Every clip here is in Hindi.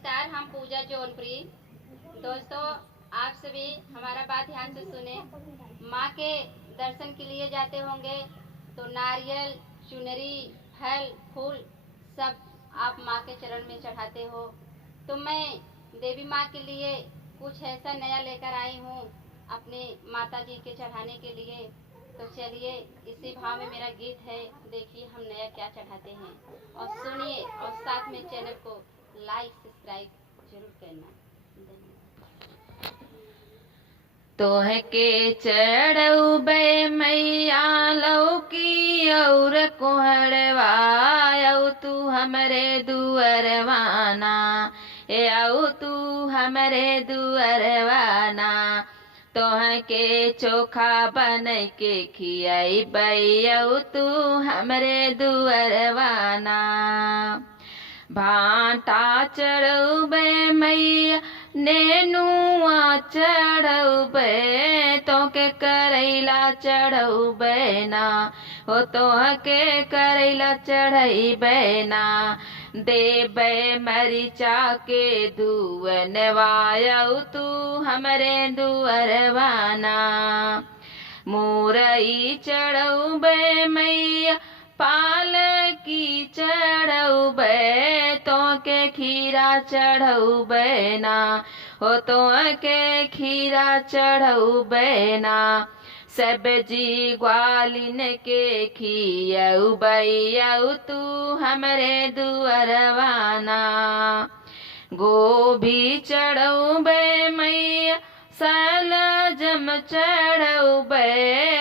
नमस्कार, हम पूजा जौनपुरी। दोस्तों, आप सभी हमारा बात ध्यान से सुने। माँ के दर्शन के लिए जाते होंगे तो नारियल, चुनरी, फल, फूल सब आप माँ के चरण में चढ़ाते हो। तो मैं देवी माँ के लिए कुछ ऐसा नया लेकर आई हूँ अपने माता जी के चढ़ाने के लिए। तो चलिए, इसी भाव में मेरा गीत है, देखिए हम नया क्या चढ़ाते हैं और सुनिए, और साथ में चैनल को लाइक सब्सक्राइब जरूर करना। तोह के चढ़उबे मैया लौकी और कोहड़वायऊ तू हमरे दुअरवाना, ए आऊ तू हमरे दुअरवाना। तोह के चोखा बन के खियाइबऊ तू हमरे दुअरवाना। भाटा चढ़उबे मैया नेनुआ चढ़उबे, तो के करैला चढ़उबे ना, हो तोह के करैला चढ़इबे ना। देबे मरिचा के धुअनवायऊ तू हमरे दुअरवाना। मुरई चढ़उबे मैया पालकी चढ़उबे, तो के खीरा चढ़उबे ना, हो तो के खीरा चढ़उबे ना। सब्जी ग्वालिन के खियउबऊ तू हमरे दुअरवाना। गोभी चढ़उबे मैया सलजम चढ़उबे,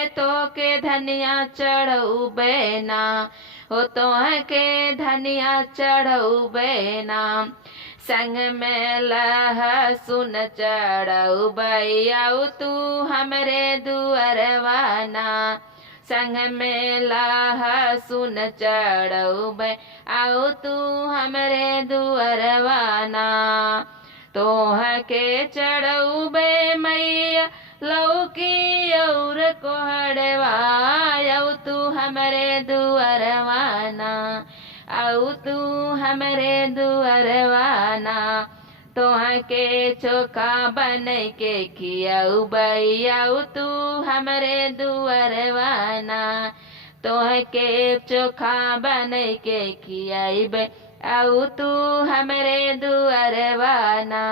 तो के धनिया चढ़उबे ना, हो तो के धनिया चढ़उबे ना। संग में लहसुन चढ़उबऊ तू हमरे दुअरवाना। संग में लहसुन चढ़उबे आऊ तू हमरे दुअरवाना। तोह के चढ़उबे मैया लौकी और कोहड़वायऊ तू हमरे दुअरवाना, आऊ तू हमरे दुअरवाना। तोह के चोखा बन के खियउबऊ तू हमरे दुअरवाना। तोह के चोखा बन के खियाइबे आऊ तू हमरे दुअरवाना।